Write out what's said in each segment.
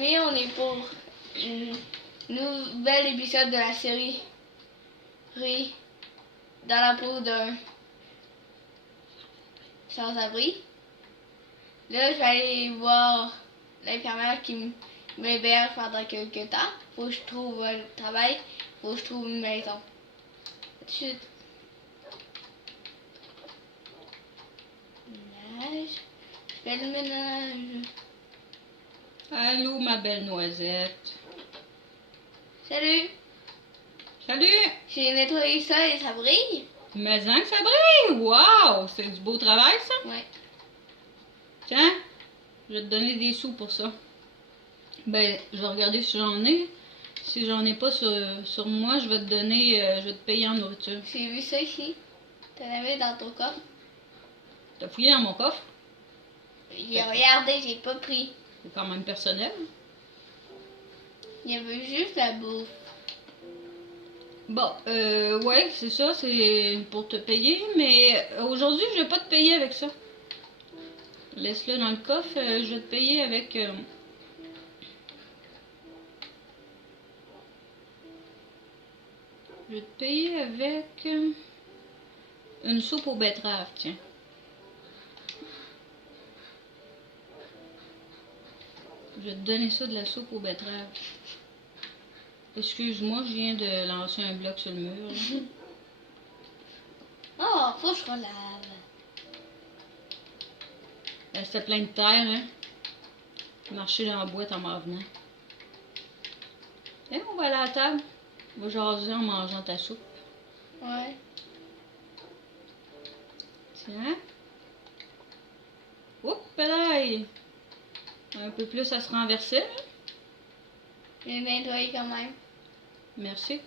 amis, on est pour une nouvel épisode de la série Dans la peau d'un sans-abri. Là, je vais aller voir l'infirmière qui m'héberge pendant quelques temps. Faut que je trouve un travail, faut que je trouve une maison. Tout de suite. Ménage. Je fais le ménage. Allô, ma belle noisette. Salut! Salut! J'ai nettoyé ça et ça brille. Mais que ça brille! Wow! C'est du beau travail, ça? Ouais. Tiens, je vais te donner des sous pour ça. Ben, je vais regarder si j'en ai. Si j'en ai pas sur moi, je vais te donner, je vais te payer en nourriture. J'ai vu ça ici. T'en avais dans ton coffre. T'as fouillé dans mon coffre? J'ai regardé, j'ai pas pris. C'est quand même personnel. Il y avait juste la bouffe. Bon, ouais, c'est ça, c'est pour te payer, mais aujourd'hui, je vais pas te payer avec ça. Laisse-le dans le coffre, je vais te payer avec... Je vais te payer avec une soupe aux betteraves, tiens. Je vais te donner ça de la soupe aux betteraves. Excuse-moi, je viens de lancer un bloc sur le mur. Là. Oh, faut que je relave. Ben, c'était plein de terre, hein. Marcher dans la boîte en m'en venant. Et on va aller à la table. On va jaser en mangeant ta soupe. Ouais. Tiens. Oups, là. Un peu plus à se renverser. J'ai nettoyé quand même. Merci.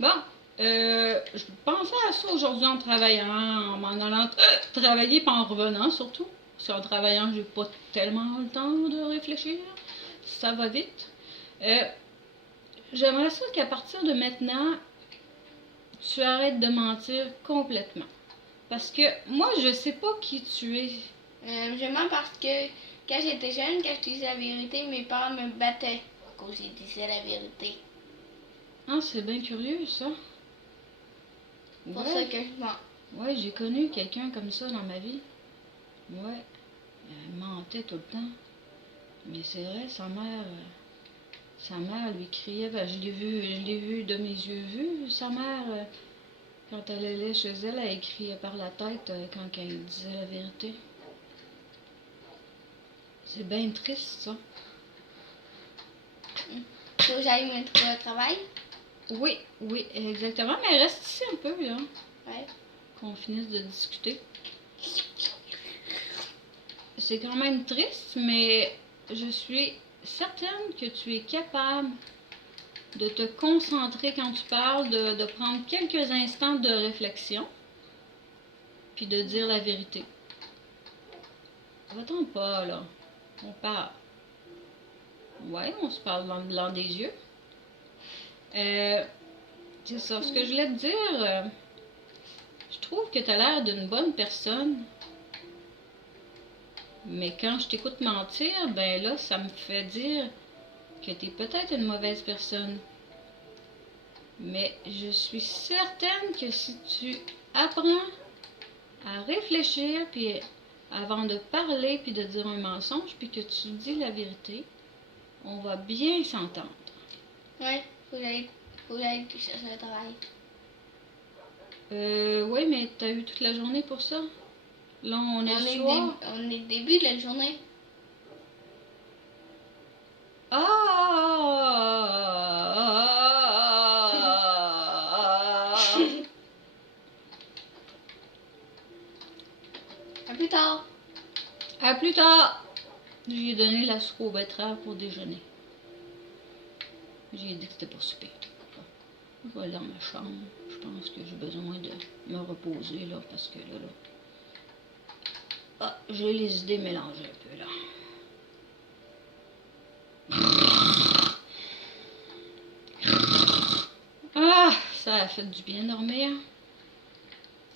Bon, je pensais à ça aujourd'hui en travaillant, en m'en allant travailler puis en revenant surtout. Parce qu'en travaillant, j'ai pas tellement le temps de réfléchir. Ça va vite. J'aimerais ça qu'à partir de maintenant, tu arrêtes de mentir complètement. Parce que moi, je sais pas qui tu es. Je mens parce que quand j'étais jeune, quand je disais la vérité, mes parents me battaient quand je disais la vérité. Ah, c'est bien curieux, ça. C'est pour ça que je mens. Ouais, j'ai connu quelqu'un comme ça dans ma vie. Ouais. Elle mentait tout le temps. Mais c'est vrai, sa mère lui criait. Ben, je l'ai vu de mes yeux vus. Sa mère, quand elle allait chez elle, elle criait par la tête quand elle disait la vérité. C'est bien triste, ça. Faut que j'aille me trouver un travail. Oui, oui, exactement. Mais reste ici un peu, là. Ouais. Qu'on finisse de discuter. C'est quand même triste, mais je suis certaine que tu es capable de te concentrer quand tu parles, de prendre quelques instants de réflexion, puis de dire la vérité. Va-t'en pas, là. On parle. Ouais, on se parle dans le blanc des yeux. C'est ça. Ce que je voulais te dire, je trouve que tu as l'air d'une bonne personne. Mais quand je t'écoute mentir, ben là, ça me fait dire que tu es peut-être une mauvaise personne. Mais je suis certaine que si tu apprends à réfléchir, puis avant de parler, puis de dire un mensonge, puis que tu dis la vérité, on va bien s'entendre. Ouais, faut que j'aille chercher un travail. Oui, mais t'as eu toute la journée pour ça? Là, on est le soir. On est début de la journée. À plus tard. À plus tard. Je lui ai donné la soupe aux betteraves pour déjeuner. J'ai dit que c'était pour souper. Je vais aller dans ma chambre. Je pense que j'ai besoin de me reposer là parce que là. Ah, j'ai les idées mélangées un peu là. Ah, ça a fait du bien dormir.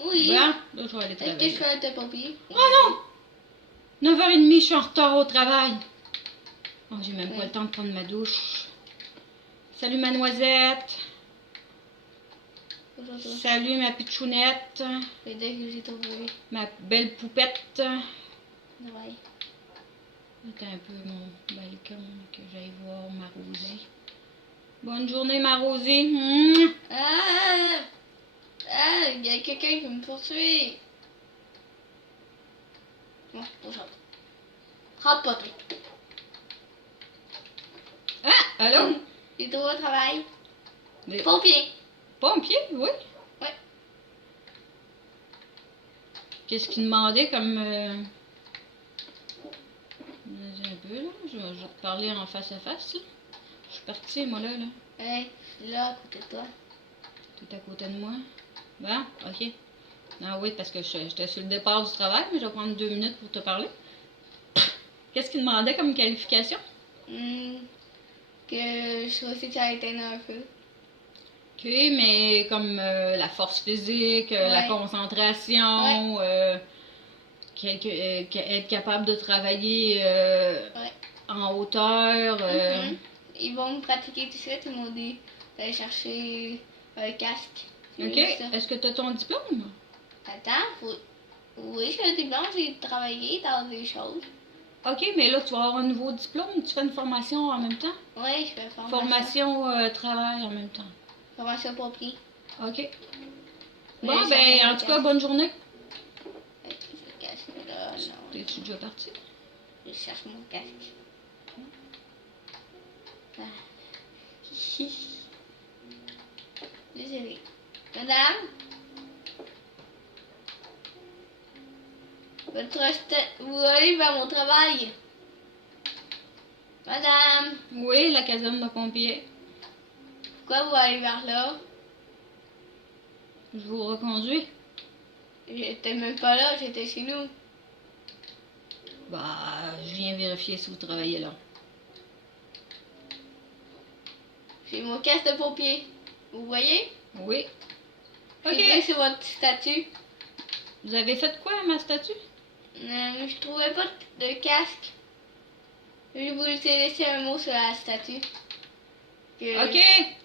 Oui. Bon, là, je vais aller Est-ce que travailler. je fais un papier? Oh non! 9h30, je suis en retard au travail. Oh, j'ai même pas Ouais. le temps de prendre ma douche. Salut ma noisette. Aujourd'hui. Salut ma pitchounette. Et dès que j'ai trouvé. Ma belle poupette. Ouais. Attends un peu mon balcon que j'aille voir ma Rosie. Bonne journée ma Rosie. Mouah. Ah! Ah! Il y a quelqu'un qui me poursuit. Bon, bonjour. Rentre pas, toi. Ah, allô? J'ai trouvé au travail. Des Pompier. pompiers, oui. Ouais. Qu'est-ce qu'ils demandaient comme... Un peu là, je vais te parler en face à face là. Je suis partie moi là. Ouais, là, à côté de toi. Tout à côté de moi. Bon, ok. Ah oui, parce que j'étais sur le départ du travail, mais je vais prendre 2 minutes pour te parler. Qu'est-ce qu'ils demandaient comme qualification? Que je sais que ça a éteint un feu. Ok, mais comme la force physique, la Ouais. concentration, être capable de travailler Ouais. en hauteur. Ils vont me pratiquer tout de suite. Ils m'ont dit d'aller chercher un casque. Ok, C'est ça. est-ce que tu as ton diplôme? Attends, oui, j'ai un diplôme, j'ai travaillé dans des choses. Ok, mais là, tu vas avoir un nouveau diplôme, tu fais une formation en même temps? Oui, je fais Formation travail en même temps. Formation pompier. Ok. Mais Bon, ça ben, fait en tout cas, bonne journée. Avec ce casque-là, non. T'es-tu déjà parti? Je cherche mon casque. Ah. Désolée. Madame? Vous allez vers mon travail. Madame, Oui, la caserne de pompiers. pourquoi vous allez vers là? Je vous reconduis. J'étais même pas là, j'étais chez nous. Bah, je viens vérifier si vous travaillez là. J'ai mon casque de pompier. Vous voyez? Oui. J'ai Ok. pris sur votre statue. Vous avez fait quoi à ma statue? Je trouvais pas de casque. Je vous ai laissé un mot sur la statue. Ok.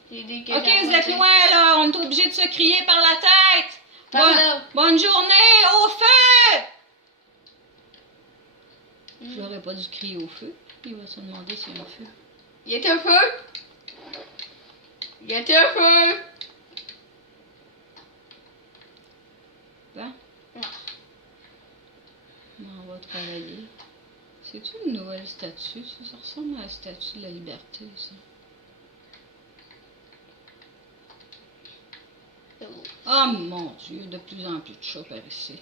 J'ai dit que Ok, j'avais vous êtes fait. loin là. On est obligé de se crier par la tête. Par là. Bonne journée, au feu! Mm. J'aurais pas dû crier au feu. Il va se demander s'il y a un feu. Y a-t-il un feu? Y a-t-il un feu? Bon, Ah. on va travailler. C'est-tu une nouvelle statue, ça? Ça ressemble à la statue de la liberté, ça. C'est beau. Oh mon Dieu, de plus en plus de chats par ici.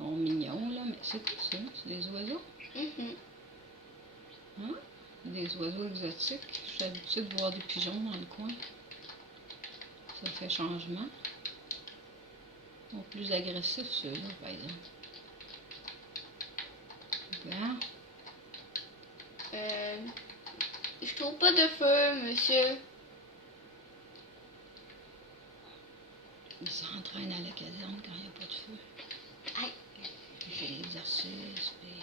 Ils sont mignons, là, mais c'est quoi ça? C'est des oiseaux? Mhm. Hein? Des oiseaux exotiques. Je suis habituée de voir des pigeons dans le coin. Ça fait changement. Ils sont plus agressifs, ceux-là, par exemple. Bien. Je trouve pas de feu, monsieur. Ils s'entraînent à la caserne quand il n'y a pas de feu. Aïe. Ils font de l'exercice, puis...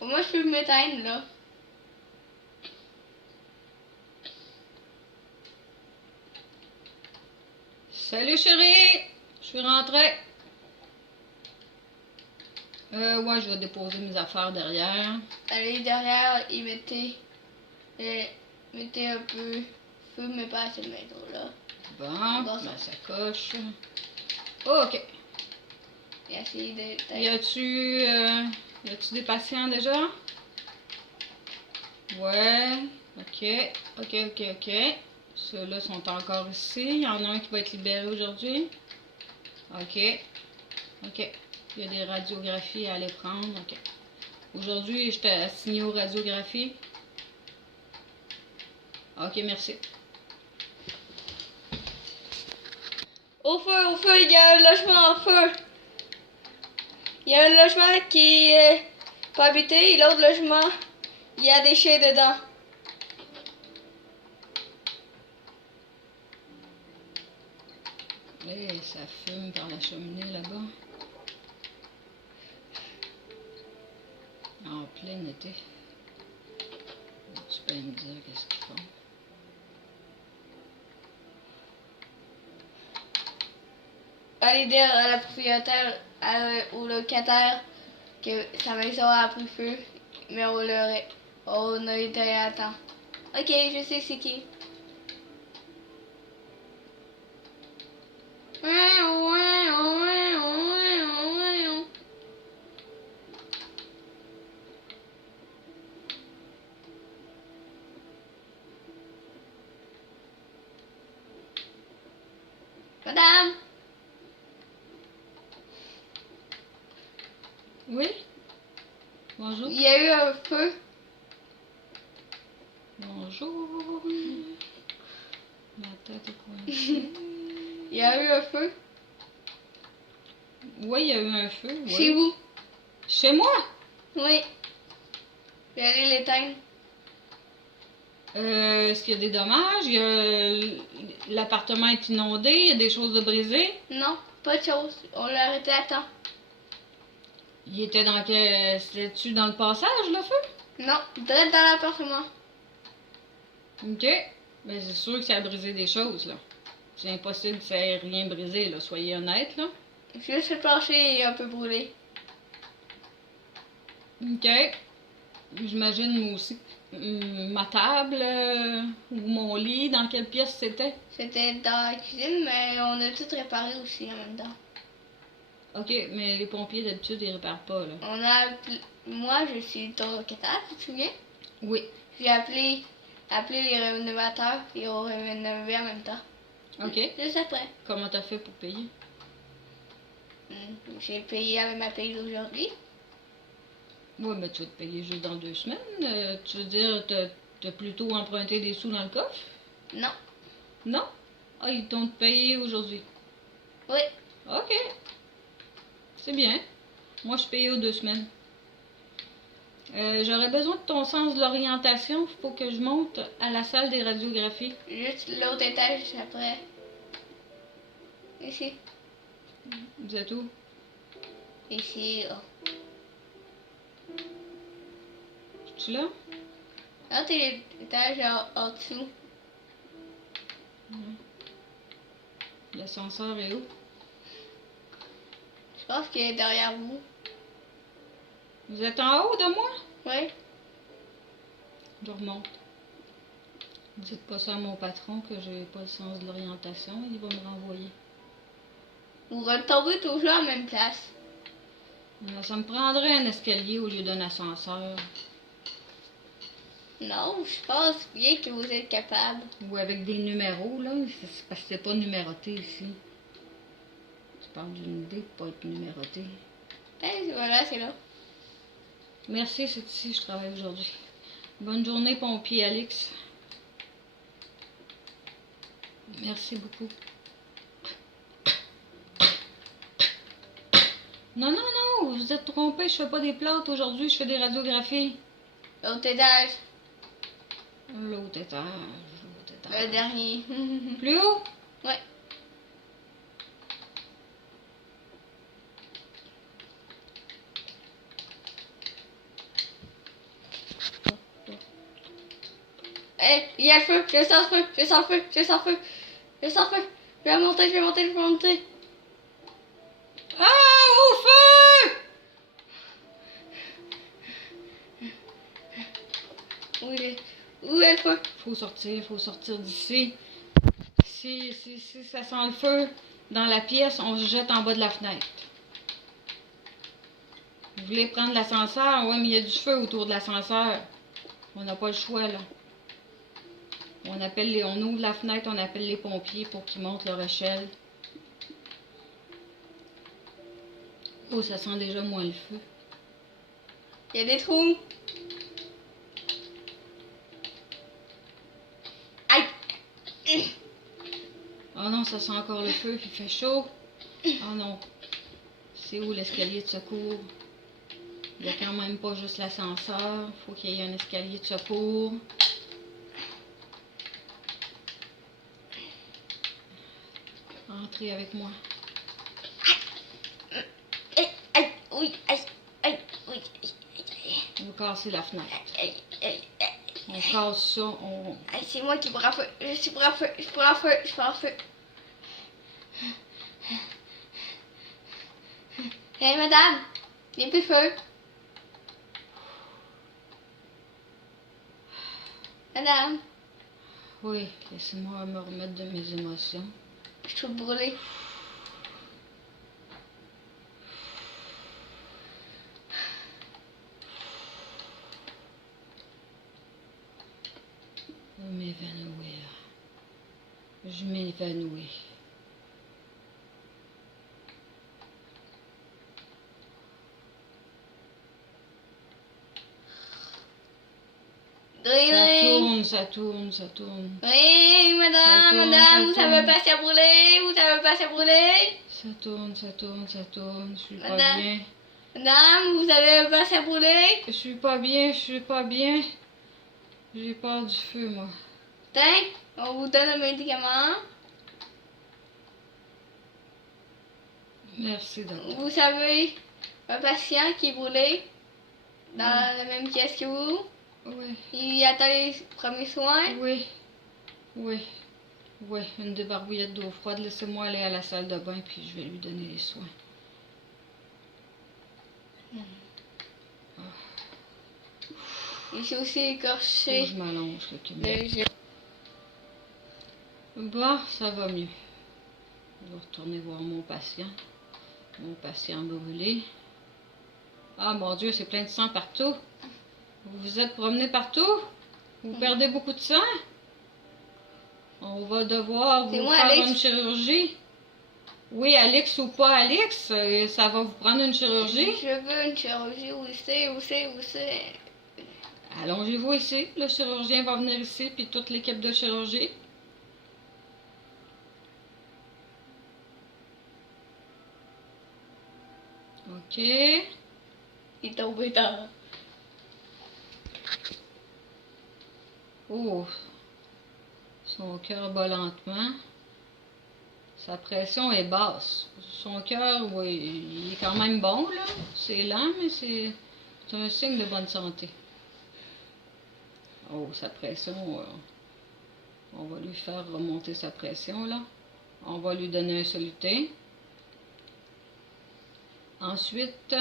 Moi, je peux m'éteindre, là. Salut chérie! Je suis rentrée. Ouais, je vais déposer mes affaires derrière. Allez derrière et mettez un peu feu, mais pas assez de métro, là. Bon, Bon, ma sacoche. Ok. Et essayez de... Y a-tu des patients déjà? Ouais. Ok. Ceux-là sont encore ici. Il y en a un qui va être libéré aujourd'hui. Ok. Il y a des radiographies à aller prendre. Ok. Aujourd'hui, je t'ai assigné aux radiographies. Ok, merci. Au feu, il y a un logement en feu. Il y a un logement qui est pas habité et l'autre logement, il y a des chiens dedans. Ça fume par la cheminée là-bas. en plein été. Tu peux me dire qu'est-ce qu'ils font. Allez dire à la propriétaire au locataire que sa maison a pris feu, mais on a été à temps. Ok, je sais c'est qui. Madame, Oui? Bonjour. il y a eu un feu. Bonjour. Ma tête est coincée. Il y a eu un feu Oui, il y a eu un feu. Oui. chez vous. Chez moi? Oui. Je vais aller l'éteindre. Est-ce qu'il y a des dommages? L'appartement est inondé? Il y a des choses de brisées? Non, pas de chose. On l'a arrêté à temps. Il était dans quel... C'était-tu dans le passage, le feu? Non, direct dans l'appartement. OK. Mais c'est sûr que ça a brisé des choses, là. C'est impossible que ça ait rien brisé, là. Soyez honnête, là. Juste le plancher est un peu brûlé. OK. J'imagine, moi aussi. Ma table ou mon lit, dans quelle pièce c'était? C'était dans la cuisine, mais on a tout réparé aussi en même temps. OK, mais les pompiers, d'habitude, ils réparent pas, là. On a appelé... Moi, je suis ton locataire, tu te souviens? Oui. J'ai appelé les rénovateurs et on rénové en même temps. OK. Juste après. Comment t'as fait pour payer? J'ai payé avec ma paye d'aujourd'hui. Oui, mais tu vas te payer juste dans 2 semaines. Tu veux dire, t'as plutôt emprunté des sous dans le coffre? Non. Non? Ah, ils t'ont payé aujourd'hui. Oui. OK. C'est bien. Moi, je paye aux 2 semaines. J'aurais besoin de ton sens de l'orientation. Il faut que je monte à la salle des radiographies. Juste l'autre étage après. Ici. Vous êtes où? Ici. Oh. Es-tu là? Là, t'es l'étage en dessous. L'ascenseur est où? Je pense qu'il est derrière vous. Vous êtes en haut de moi? Oui. Je remonte. Dites pas ça à mon patron que j'ai pas le sens de l'orientation. Il va me renvoyer. Vous retombez toujours à la même place. Ça me prendrait un escalier au lieu d'un ascenseur. Non, je pense bien que vous êtes capable. Ou avec des numéros, là. C'est parce que c'est pas numéroté ici. Tu parles d'une idée pour pas être numéroté. Voilà, c'est là. Merci, c'est ici, je travaille aujourd'hui. Bonne journée, pompier Alex. Merci beaucoup. Non, non, non, vous êtes trompé, je fais pas des plates aujourd'hui, je fais des radiographies. L'autre étage. L'autre étage, Le dernier. Plus haut? Ouais. Eh, il y a le feu, je sens le feu, je sens le feu, je sens le feu, je sens le feu. Je vais monter, je vais monter, je vais monter. Ah, au feu! Où est le feu? Faut sortir d'ici. Si ça sent le feu dans la pièce, on se jette en bas de la fenêtre. Vous voulez prendre l'ascenseur? Oui, mais il y a du feu autour de l'ascenseur. On n'a pas le choix, là. On ouvre la fenêtre, on appelle les pompiers pour qu'ils montent leur échelle. Oh, ça sent déjà moins le feu. Il y a des trous. Aïe! Oh non, ça sent encore le feu, il fait chaud. Oh non. C'est où l'escalier de secours? Il n'y a quand même pas juste l'ascenseur. Il faut qu'il y ait un escalier de secours. Entrez avec moi. Aïe! Oui, aïe! Aïe! Oui, aïe! va casser la fenêtre. Hey, hey, hey. On casse ça, on... Hey, c'est moi qui prends feu. Je suis prends feu. Je prends feu. Je prends feu. Hey, madame. Il n'y a plus de feu. Madame. Oui, laissez-moi me remettre de mes émotions. Je suis brûlée. Je vais m'évanouir. Je m'évanouis. Ça tourne, ça tourne. Oui, madame, madame, vous savez pas si brûler, vous savez pas si brûler. Ça tourne, ça tourne, ça tourne. Je suis pas Madame. bien. Madame, vous savez pas si brûler. Je suis pas bien, je suis pas bien. J'ai peur du feu, moi. Tiens, on vous donne un médicament. Merci, docteur. Vous savez, un patient qui est brûlé dans la même pièce que vous. Oui, Il attend les premiers soins. oui, oui, oui. Une débarbouillette d'eau froide. Laissez-moi aller à la salle de bain, puis je vais lui donner les soins. Il s'est aussi Faut que écorché je m'allonge, le le Québec. genou. Bon, ça va mieux. Je vais retourner voir mon patient. Mon patient brûlé. Ah mon Dieu, c'est plein de sang partout. Vous vous êtes promené partout? Vous perdez beaucoup de sang? On va devoir vous moi, faire Alex. une chirurgie. Oui, Alex ou pas Alex, ça va vous prendre une chirurgie. Je veux une chirurgie, où c'est. Allongez-vous ici. Le chirurgien va venir ici, puis toute l'équipe de chirurgie. OK. Il est tombé tard. Oh, son cœur bat lentement. Sa pression est basse. Son cœur, oui, il est quand même bon, là. C'est lent, mais c'est un signe de bonne santé. Oh, sa pression, on va lui faire remonter sa pression, là. On va lui donner un soluté. Ensuite,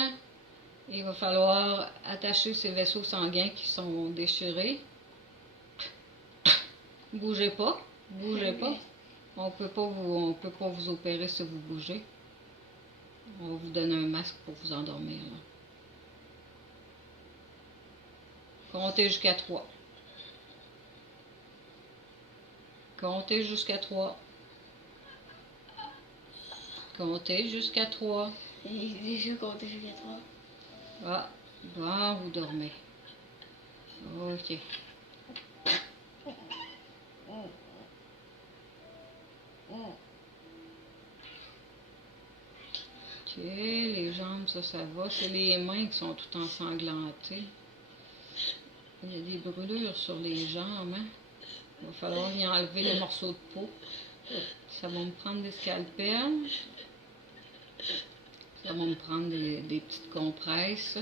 il va falloir attacher ses vaisseaux sanguins qui sont déchirés. Bougez pas, bougez pas. On peut pas vous opérer si vous bougez. On va vous donner un masque pour vous endormir, là. Comptez jusqu'à 3. Comptez jusqu'à 3. Comptez jusqu'à 3. Il est déjà compté jusqu'à 3. Ah, bon, vous dormez. Ok. Ok, les jambes, ça va. C'est les mains qui sont toutes ensanglantées. Il y a des brûlures sur les jambes, hein. Il va falloir y enlever les morceaux de peau. Ça va me prendre des scalpels. Ça va me prendre des petites compresses.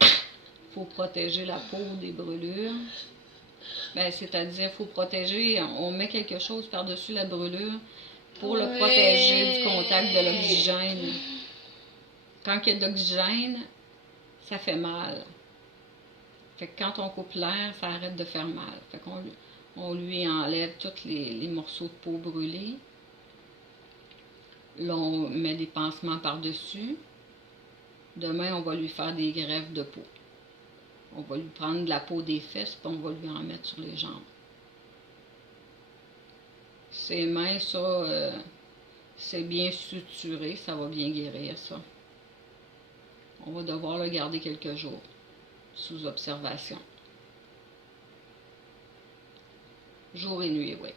Il faut protéger la peau des brûlures. Ben, c'est-à-dire, il faut protéger, on met quelque chose par-dessus la brûlure pour le protéger du contact de l'oxygène. Quand il y a de l'oxygène, ça fait mal. Fait que quand on coupe l'air, ça arrête de faire mal. Fait qu'on lui enlève tous les morceaux de peau brûlés. Là, on met des pansements par-dessus. Demain, on va lui faire des greffes de peau. On va lui prendre de la peau des fesses, puis on va lui en mettre sur les jambes. Ses mains, ça, c'est bien suturé, ça va bien guérir, ça. On va devoir le garder quelques jours, sous observation. Jour et nuit, oui.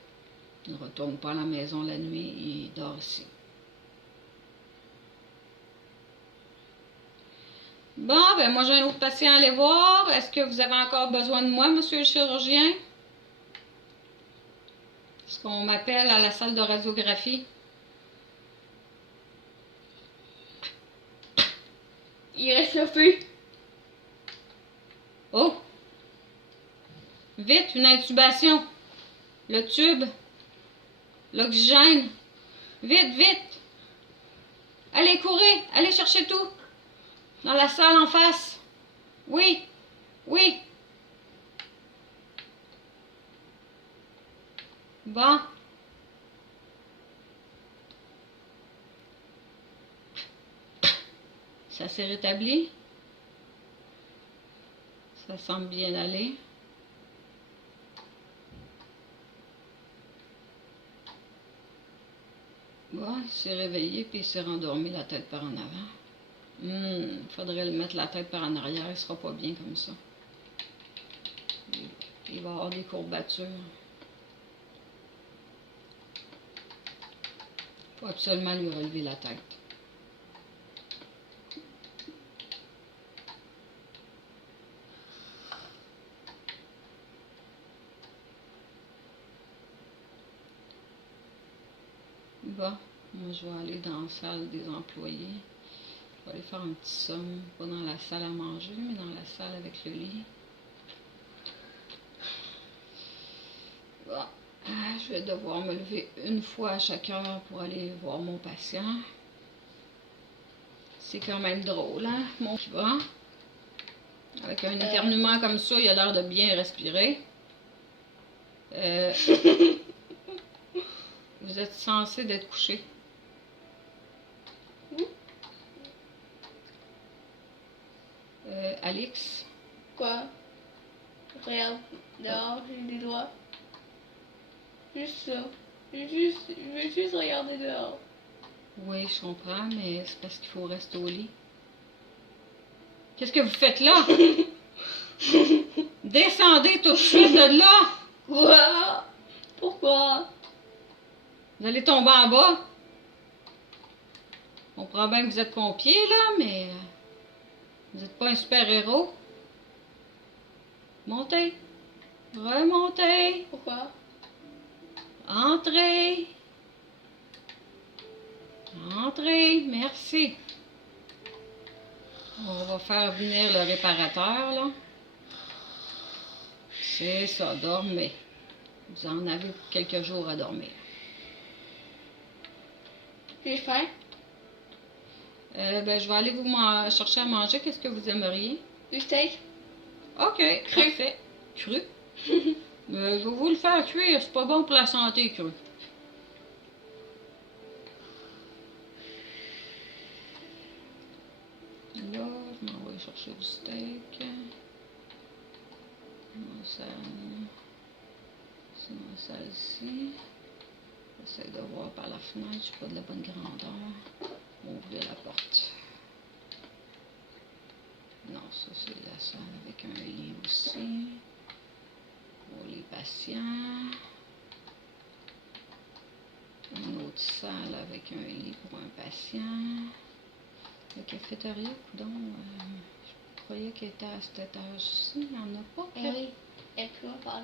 Il ne retourne pas à la maison la nuit, il dort ici. Bon, ben moi j'ai un autre patient à aller voir. Est-ce que vous avez encore besoin de moi, monsieur le chirurgien? Est-ce qu'on m'appelle à la salle de radiographie? Il reste le feu. Oh! Vite, une intubation. Le tube. L'oxygène. Vite, vite. Allez, courez. Allez chercher tout. Dans la salle en face. Oui. Oui. Bon. Ça s'est rétabli. Ça semble bien aller. Bon, il s'est réveillé puis il s'est rendormi la tête par en avant. Faudrait le mettre la tête par en arrière, il sera pas bien comme ça. Il va avoir des courbatures. Faut absolument lui relever la tête. Bon, moi je vais aller dans la salle des employés. Je vais aller faire un petit somme, pas dans la salle à manger, mais dans la salle avec le lit. Bon, je vais devoir me lever une fois à chaque heure pour aller voir mon patient. C'est quand même drôle, hein, mon qui va. Avec un éternuement comme ça, il a l'air de bien respirer. Vous êtes censé d'être couché. Alix? Quoi? Regarde, dehors, j'ai des doigts. Juste ça. Je veux juste regarder dehors. Oui, je comprends, mais c'est parce qu'il faut rester au lit. Qu'est-ce que vous faites là? Descendez tout de suite de là! Quoi? Pourquoi? Vous allez tomber en bas. On comprend bien que vous êtes pompier, là, mais vous n'êtes pas un super-héros. Montez. Remontez. Pourquoi? Entrez. Entrez. Merci. On va faire venir le réparateur, là. C'est ça, dormez. Vous en avez pour quelques jours à dormir. J'ai faim. Ben, je vais aller vous chercher à manger. Qu'est-ce que vous aimeriez? Du steak. OK, Cru. parfait. Cru? Je vais vous le faire cuire. C'est pas bon pour la santé, cru. Là, je m'en vais chercher du steak. C'est ma salle ici. J'essaie de voir par la fenêtre, je suis pas de la bonne grandeur. Ouvrir la porte. Non, ça c'est la salle avec un lit aussi. Pour les patients. Une autre salle avec un lit pour un patient. La cafétéria, coudonc, je croyais qu'elle était à cet étage-ci. Il n'y en a pas. Oui, elle est plus loin par là.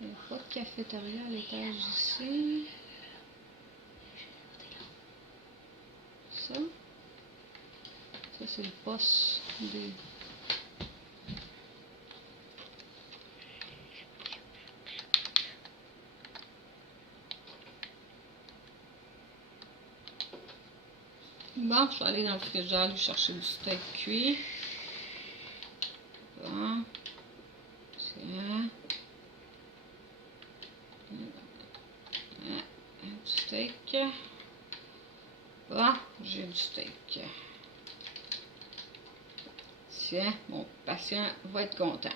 Il n'y a pas de cafétéria à l'étage ici. Ça, c'est le poste des... Bon, je vais aller dans le frigidaire lui chercher du steak cuit. Bon. Tiens. Du steak. Bon, j'ai du steak. Tiens, mon patient va être content.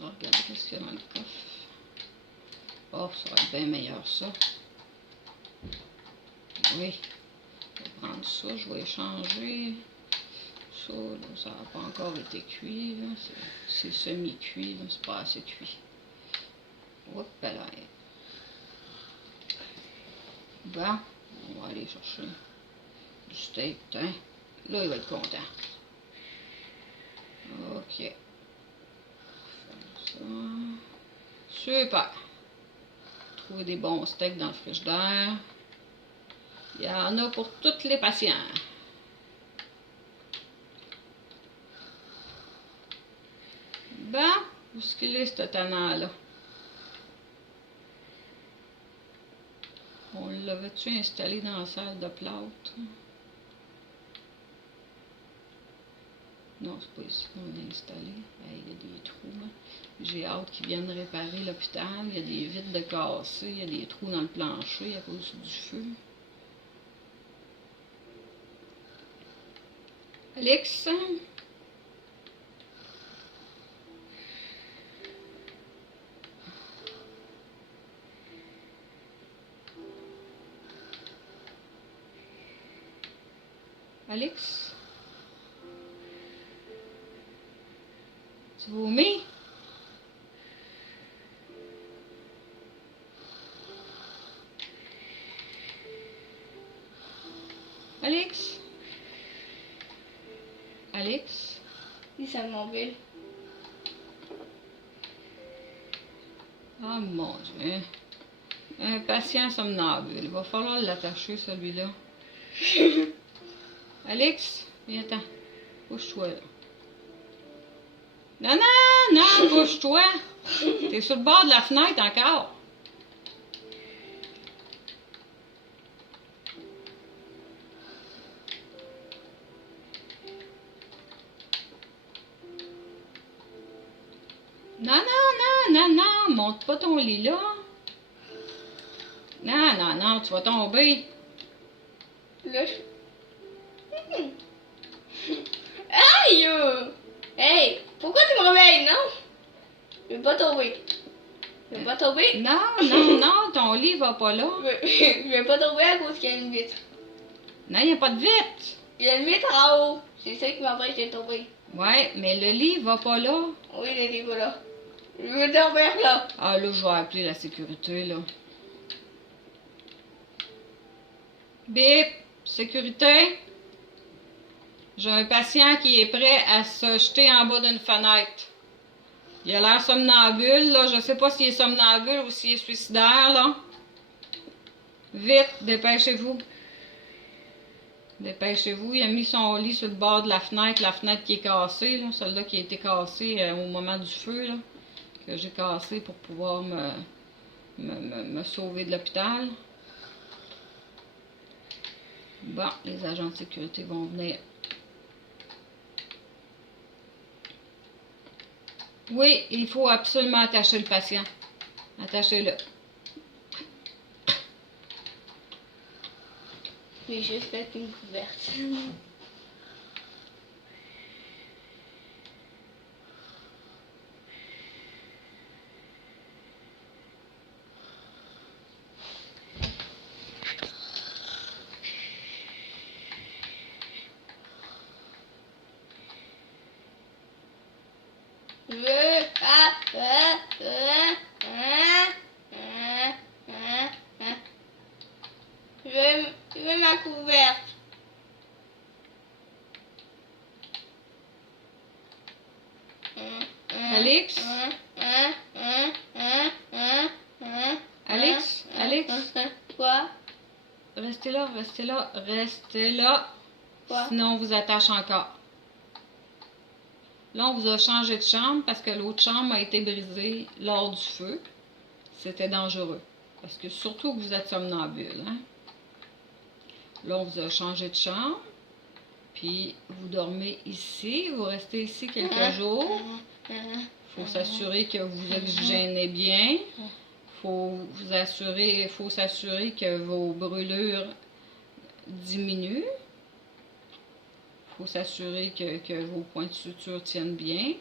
On va regarder ce qu'il y a dans le coffre. Oh, ça va être bien meilleur, ça. Oui. Je vais prendre ça, je vais échanger. Ça, là, ça n'a pas encore été cuit. C'est semi-cuit, c'est pas assez cuit. Hop là. Bon, on va aller chercher du steak. Hein. Là, il va être content. OK. Ça. Super. trouver des bons steaks dans le frigidaire. Il y en a pour tous les patients. Bon, où est-ce qu'il est, ce tannant-là? On l'avait-tu installé dans la salle de plâtre? Non, c'est pas ici qu'on l'a installé. Il y a des trous. Hein. J'ai hâte qu'ils viennent réparer l'hôpital. Il y a des vitres de cassées. Il y a des trous dans le plancher à cause du feu. Alex? Alex? Tu vomis? Alex? Alex? Il somnambule. Ah mon Dieu. Un patient somnambule. Il va falloir l'attacher, celui-là. Alex, viens-t'en. Couche-toi là. Non, non, non, couche-toi. T'es sur le bord de la fenêtre encore. Non, non, non, non, non, monte pas ton lit là. Non, non, non, tu vas tomber. Là, je... Aïe! Hey! Pourquoi tu me réveilles, non? Je vais pas tomber. Je vais pas tomber. Non, non, non, ton lit va pas là. Je vais pas tomber à cause qu'il y a une vitre. Non, il n'y a pas de vitre. Il y a une vitre en haut. C'est ça qui m'empêche de tomber. Ouais, mais le lit va pas là. Oui, il est pas là. Je veux dormir là. Ah là, je vais appeler la sécurité, là. Bip, sécurité. J'ai un patient qui est prêt à se jeter en bas d'une fenêtre. Il a l'air somnambule, là. Je sais pas s'il est somnambule ou s'il est suicidaire, là. Vite, dépêchez-vous. Dépêchez-vous. Il a mis son lit sur le bord de la fenêtre qui est cassée, là. Celle-là qui a été cassée au moment du feu, là. Que j'ai cassée pour pouvoir me sauver de l'hôpital. Bon, les agents de sécurité vont venir. Oui, il faut absolument attacher le patient. Attachez-le. J'ai juste fait une couverte. Je veux ma couverte. Alex? Alex? Alex? Quoi? Restez là, restez là, restez là. Quoi? Sinon, on vous attache encore. Là, on vous a changé de chambre parce que l'autre chambre a été brisée lors du feu. C'était dangereux. Parce que surtout que vous êtes somnambule. Hein? Là, on vous a changé de chambre. Puis, vous dormez ici. Vous restez ici quelques jours. Il faut s'assurer que vous oxygénez bien. Faut s'assurer que vos brûlures diminuent. Il faut s'assurer que vos points de suture tiennent bien.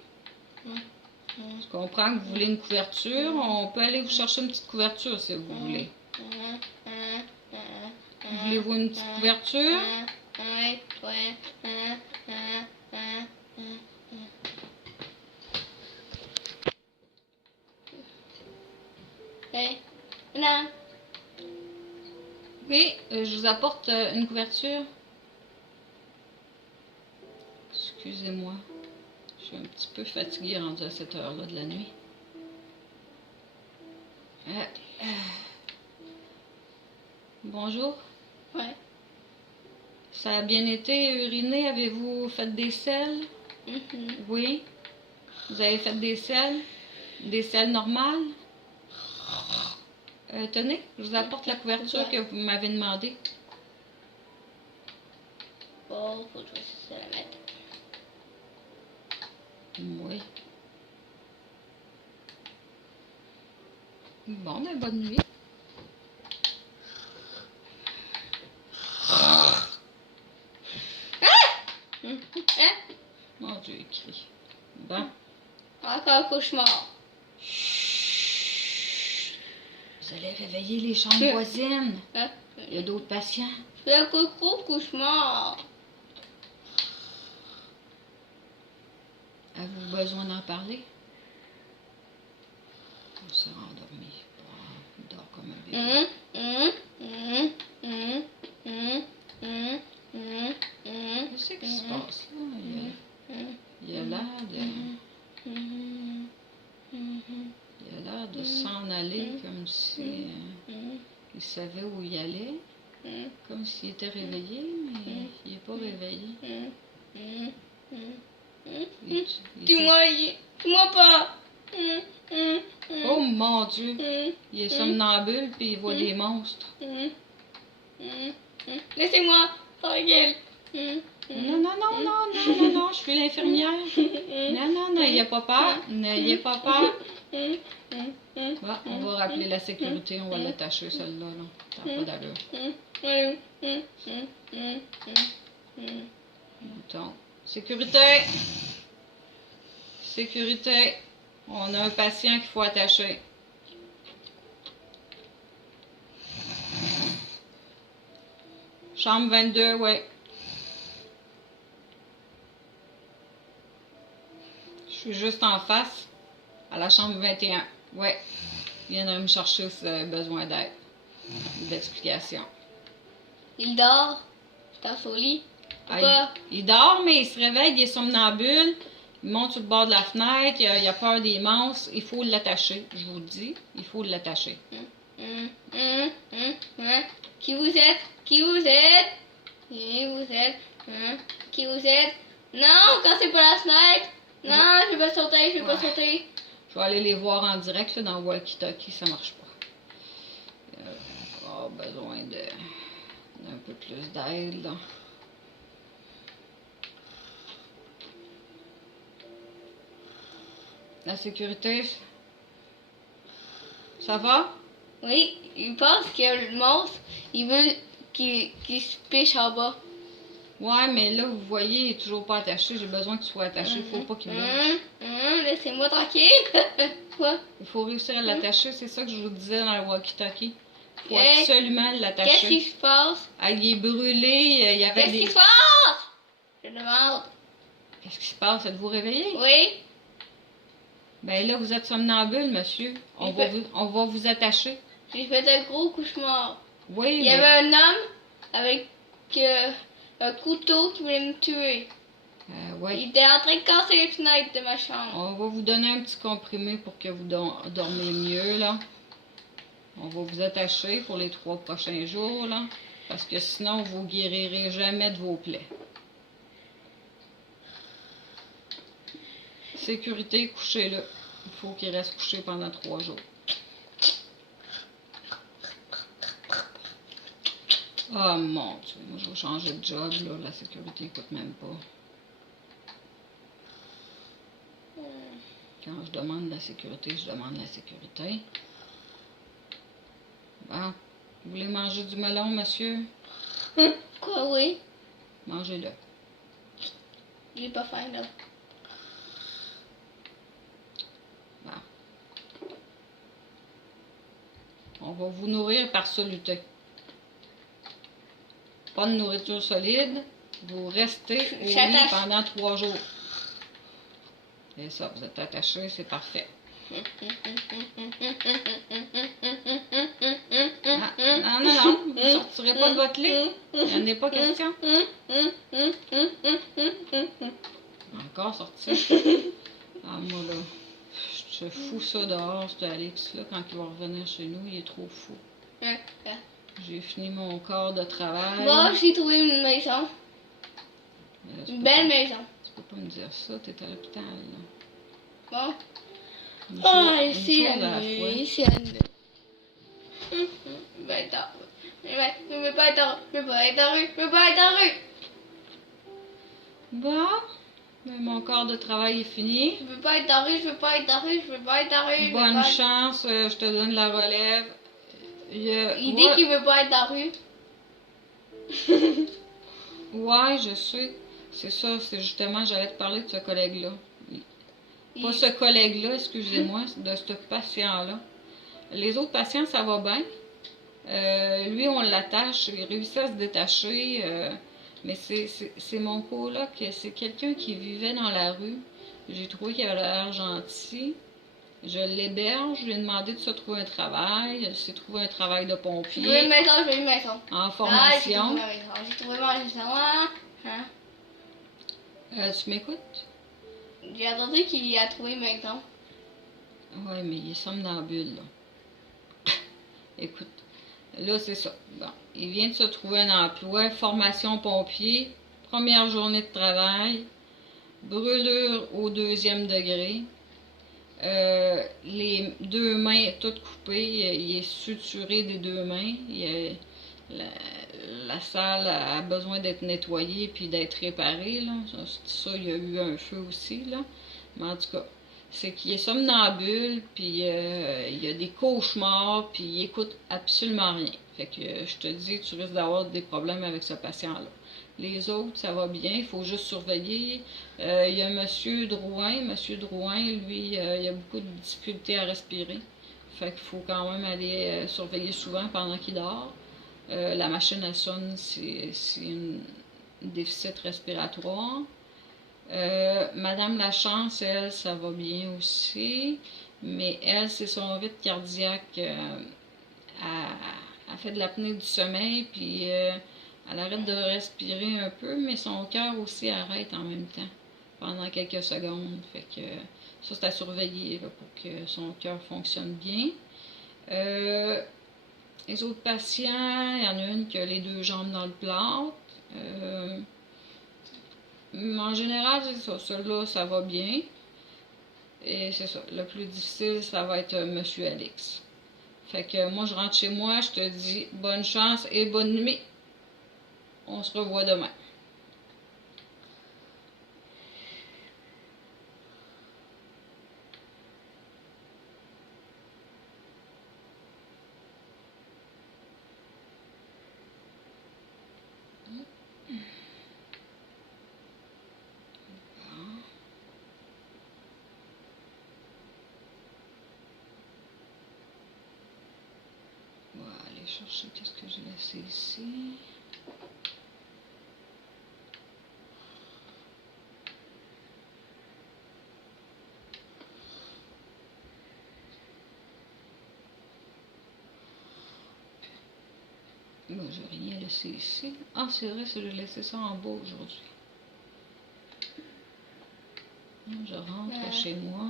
Je comprends que vous voulez une couverture. On peut aller vous chercher une petite couverture si vous voulez. Voulez-vous une petite couverture? Non. Oui, je vous apporte une couverture. Excusez-moi. Je suis un petit peu fatiguée rendue à cette heure-là de la nuit. bonjour. Ouais. Ça a bien été uriné? Avez-vous fait des selles? Oui. Vous avez fait des selles? Des selles normales? Tenez, je vous apporte la couverture que vous m'avez demandé. Bon, faut que je la mettre. Oui. Bon, ben bonne nuit. Mon Dieu, il crie. Bon. Encore un cauchemar. Chut. Vous allez réveiller les chambres voisines. Il y a d'autres patients. C'est un gros cauchemar. Avez-vous besoin d'en parler? On s'est endormi. Il dort comme un bébé. Qu'est-ce qui se passe là? Il a l'air de... Il a l'air de s'en aller comme si il savait où il allait. Comme s'il était réveillé, mais il n'est pas réveillé. Dis-moi pas. Oh mon Dieu! Il est somnambule puis il voit des monstres. Laissez-moi tranquille. Non, je suis l'infirmière. Non, n'ayez pas peur. N'ayez pas peur. Bon, on va rappeler la sécurité, on va l'attacher celle-là. Ça n'a pas d'allure. Donc, sécurité. Sécurité. On a un patient qu'il faut attacher. Chambre 22, ouais. Je suis juste en face, à la chambre 21. Ouais. Il viendrait me chercher si vous avez besoin d'aide. D'explication. Il dort. Dans son lit. Il dort, mais il se réveille, il est somnambule. Il monte sur le bord de la fenêtre, il a peur des monstres. Il faut l'attacher, je vous le dis. Il faut l'attacher. Qui vous êtes? Qui vous êtes? Qui vous êtes? Qui vous êtes? Non, cassez pas la fenêtre! Non, je vais pas sauter, je vais pas sauter. Je vais aller les voir en direct là, dans le walkie-talkie, ça marche pas. On va avoir besoin d'un peu plus d'aide là. La sécurité, ça va? Oui, il pense que le monstre, il veut qu'il se pêche en bas. Ouais, mais là, vous voyez, il est toujours pas attaché. J'ai besoin qu'il soit attaché. Il faut pas qu'il bouge. Laissez-moi tranquille. Quoi? Il faut réussir à l'attacher. C'est ça que je vous disais dans le walkie-talkie. Il faut absolument l'attacher. Qu'est-ce qui se passe? Ah, il est brûlé. Il y avait Qu'est-ce qui se passe? Je demande. Qu'est-ce qui se passe? Êtes-vous réveillé? Oui. Ben là, vous êtes somnambule, monsieur. On va vous attacher. J'ai fait un gros cauchemar. Oui, il y avait un homme avec un couteau qui voulait me tuer. Ouais. Il était en train de casser les fenêtres de ma chambre. On va vous donner un petit comprimé pour que vous dormiez mieux, là. On va vous attacher pour les 3 prochains jours, là. Parce que sinon, vous guérirez jamais de vos plaies. Sécurité, couchez-le. Il faut qu'il reste couché pendant 3 jours. Oh mon Dieu, moi je vais changer de job, là. La sécurité coûte même pas. Quand je demande la sécurité, je demande la sécurité. Bon, vous voulez manger du melon, monsieur? Quoi, oui? Mangez-le. J'ai pas faim, là. Bon. On va vous nourrir par soluté. Pas de nourriture solide. Vous restez au lit pendant 3 jours. Et ça, vous êtes attaché, c'est parfait. Ah, non, vous ne sortirez pas de votre lit. Il n'y en a pas question. Encore sortir. Ah, moi là, je fous ça dehors, ce Alex là, quand il va revenir chez nous, il est trop fou. J'ai fini mon quart de travail. Bon, j'ai trouvé une maison. Tu Une peux belle pas- maison. Tu peux pas me dire ça, t'es à l'hôpital, là. Bon. Une Ah, chose- une c'est chose la à la fois. nuit, c'est la nuit. Je vais être en rue. Je veux pas être en rue. Je veux pas être en rue. Je veux pas être en rue. Bon, ben, mon quart de travail est fini. Je veux pas être en rue. Je veux pas être en rue. Je veux pas être en rue. je veux Bonne pas être- chance, je te donne la relève. Il dit qu'il veut pas être en rue. Ouais, je sais. C'est ça, c'est justement, j'allais te parler de ce collègue-là. Pas ce collègue-là, excusez-moi, de ce patient-là. Les autres patients, ça va bien. Lui, on l'attache, il réussit à se détacher. Mais c'est mon coloc, c'est quelqu'un qui vivait dans la rue. J'ai trouvé qu'il avait l'air gentil. Je l'héberge, je lui ai demandé de se trouver un travail. Elle s'est trouvé un travail de Je veux une pompier maison. Je veux une maison. en Ah, formation. j'ai trouvé ma maison. Hein? Tu m'écoutes? J'ai entendu qu'il a trouvé une maison. Oui, mais il est somnambule, là. Écoute, là, c'est ça. Bon, il vient de se trouver un emploi, formation pompier, première journée de travail, brûlure au 2e degré, les 2 mains toutes coupées, il est suturé des 2 mains, la salle a besoin d'être nettoyée puis d'être réparée, là. Ça, il y a eu un feu aussi, là. Mais en tout cas, c'est qu'il est somnambule, puis il y a des cauchemars, puis il écoute absolument rien. Fait que je te dis, tu risques d'avoir des problèmes avec ce patient-là. Les autres, ça va bien, il faut juste surveiller. Il y a Monsieur Drouin. Monsieur Drouin, lui, il a beaucoup de difficultés à respirer. Fait qu'il faut quand même aller surveiller souvent pendant qu'il dort. La machine à sonne, c'est un déficit respiratoire. Madame Lachance, elle, ça va bien aussi, mais elle, c'est son rythme cardiaque. Elle fait de l'apnée du sommeil, puis elle arrête de respirer un peu, mais son cœur aussi arrête en même temps, pendant quelques secondes. Fait que ça, c'est à surveiller là, pour que son cœur fonctionne bien. Les autres patients, il y en a une qui a les 2 jambes dans le plâtre. En général, c'est ça. Celui-là, ça va bien. Et c'est ça. Le plus difficile, ça va être Monsieur Alex. Fait que moi, je rentre chez moi, je te dis bonne chance et bonne nuit. On se revoit demain. On va aller chercher qu'est-ce que j'ai laissé ici. Bon, j'ai rien laissé ici. Ah, c'est vrai, j'ai laissé ça en bas aujourd'hui. Je rentre chez moi.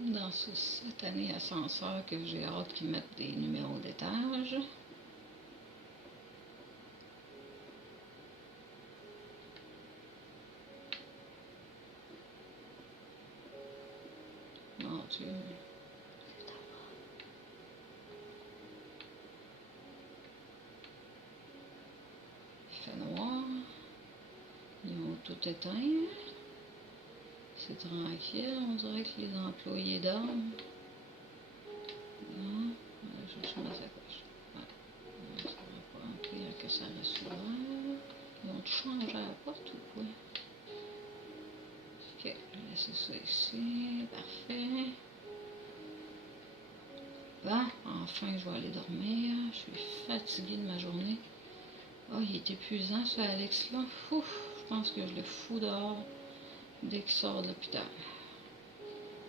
Dans cette année ascenseur que j'ai hâte qu'ils mettent des numéros d'étage. Mon Dieu. Il fait noir. Ils ont tout éteint. C'est tranquille, on dirait que les employés dorment. Non, je cherche ma sacoche. Ouais. Ça va pas remplir que ça reste ouvert. Ils ont tout changé à la porte ou quoi? Ok, je vais laisser ça ici. Parfait. Bon, enfin, je vais aller dormir. Je suis fatiguée de ma journée. Oh, il est épuisant, ce Alex-là. Je pense que je le fous dehors dès qu'il sort de l'hôpital.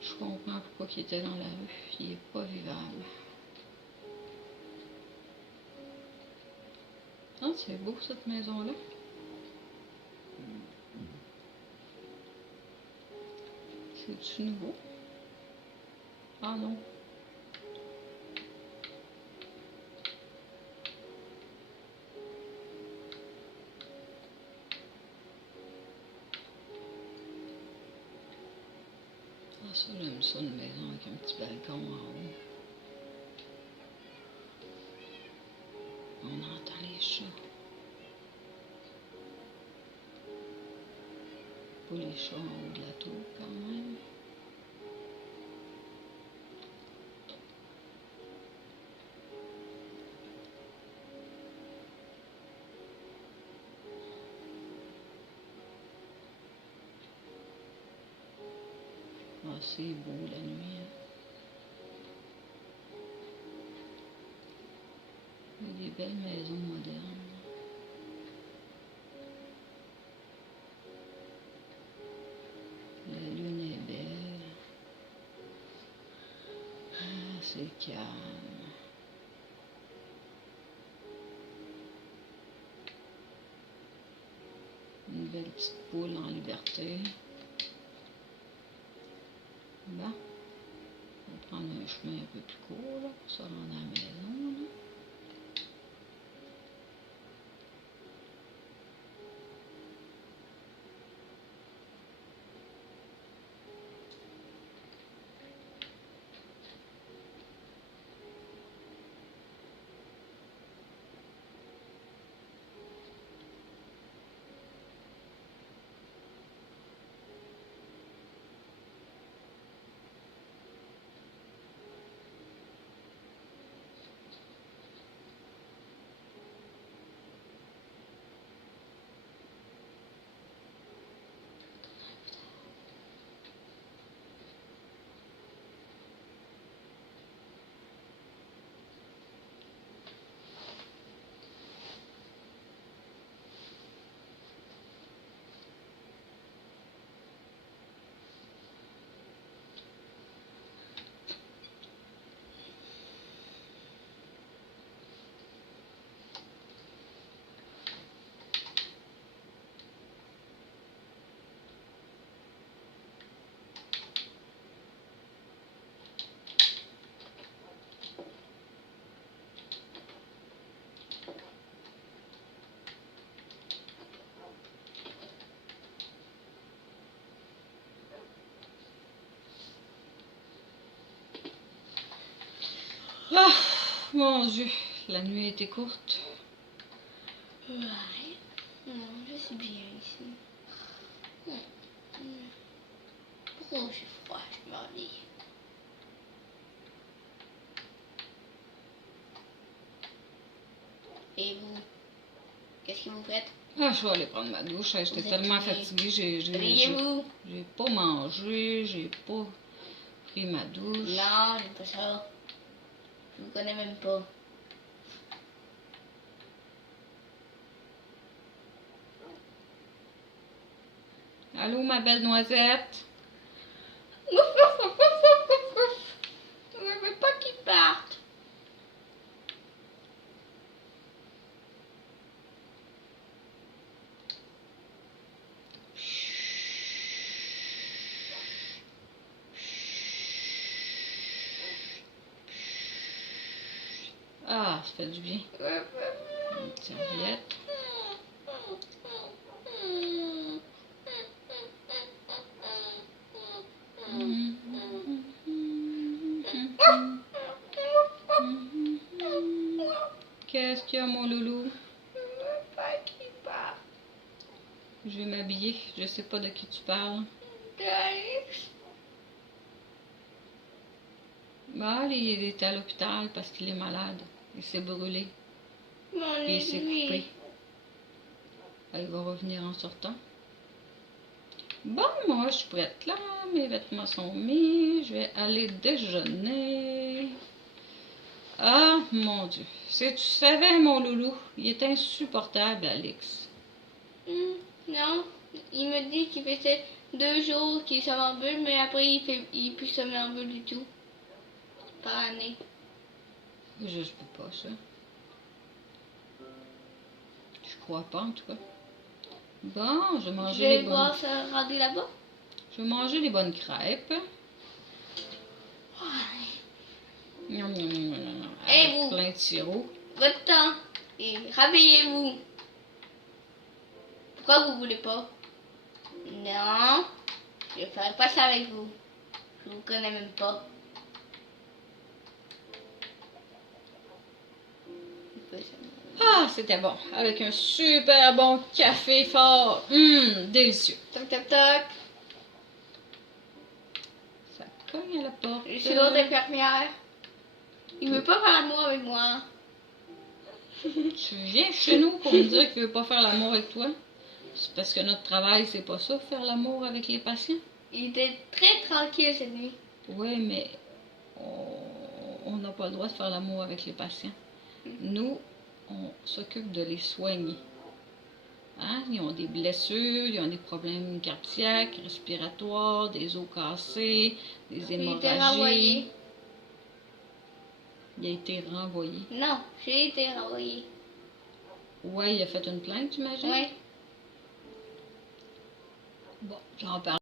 Je comprends pourquoi il était dans la rue. Il n'est pas vivable. Ah, c'est beau cette maison-là. C'est-tu nouveau? Ah non. Ah ça, j'aime ça, une maison avec un petit balcon en haut. On entend les chats. Pas les chats en haut de la tour quand même. Ah, c'est beau la nuit. Hein. Il y a des belles maisons modernes. La lune est belle. Ah, c'est calme. Une belle petite poule en liberté. Bon, on va prendre un chemin un peu plus court là, pour se rendre à la maison. Là. Ah, mon Dieu, la nuit était courte. Ouais. Non, je suis bien ici. Pourquoi j'ai froid, je m'ennuie. Et vous, qu'est-ce que vous faites? Ah, je vais aller prendre ma douche. J'étais Vous êtes tellement fatigué. fatiguée. Réveillez-vous. J'ai pas mangé, j'ai pas pris ma douche. Non, j'aime pas ça. Je vous connais même pas. Allô, ma belle noisette? Je veux pas qu'il parte. Ah, ça fait du bien. Une petite serviette. Qu'est-ce qu'il y a, mon loulou? Je veux pas qu'il parte. Je vais m'habiller. Je sais pas de qui tu parles. Alex. Bah, il est à l'hôpital parce qu'il est malade. Il s'est brûlé. Puis il s'est coupé. Ah, il va revenir en sortant. Bon, moi, je suis prête là. Mes vêtements sont mis. Je vais aller déjeuner. Ah, mon Dieu. Si tu savais, mon loulou, il est insupportable, Alex. Non, il me dit qu'il faisait 2 jours qu'il somnambule, mais après il est plus somnambule du tout. Par année. Je peux pas ça. Je crois pas, en tout cas. Bon, je vais Je manger vais les bonnes... voir se rendre là-bas. Je vais manger les bonnes crêpes. Ouais. Non, non, non, non, non. Et Avec vous? plein de sirop. Votre temps. Et réveillez-vous. Pourquoi vous voulez pas? Non. Je ne ferai pas ça avec vous. Je vous connais même pas. Ah, c'était bon. Avec un super bon café fort. Délicieux. Toc toc toc. Ça cogne à la porte. Je suis l'autre infirmière. Il veut pas faire l'amour avec moi. Tu viens chez nous pour me dire qu'il veut pas faire l'amour avec toi? C'est parce que notre travail, c'est pas ça, faire l'amour avec les patients? Il était très tranquille cette nuit. Oui, mais on n'a pas le droit de faire l'amour avec les patients. Nous, on s'occupe de les soigner. Hein? Ils ont des blessures, ils ont des problèmes cardiaques, respiratoires, des os cassés, des Il était renvoyé. hémorragies. Il a été renvoyé. Non, j'ai été renvoyé. Ouais, il a fait une plainte, j'imagine? Oui. Bon, j'en parle.